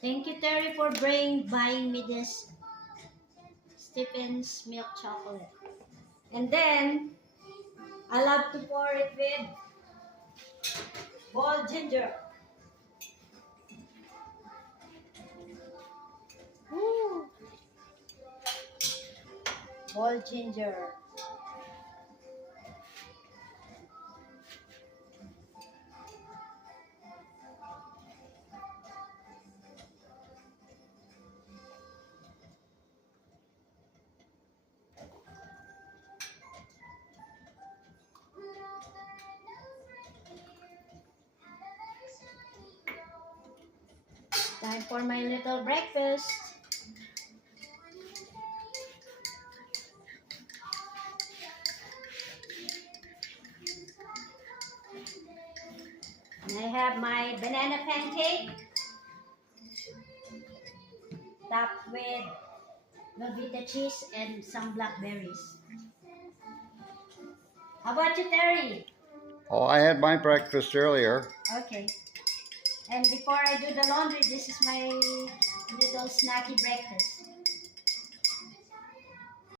Thank you, Terry, for buying me this Stephen's milk chocolate. And then, I love to pour it with boiled ginger. Woo! Boiled ginger. Time for my little breakfast. And I have my banana pancake topped with Velveeta cheese and some blackberries. How about you, Terry? Oh, I had my breakfast earlier. Okay. And before I do the laundry, this is my little snacky breakfast.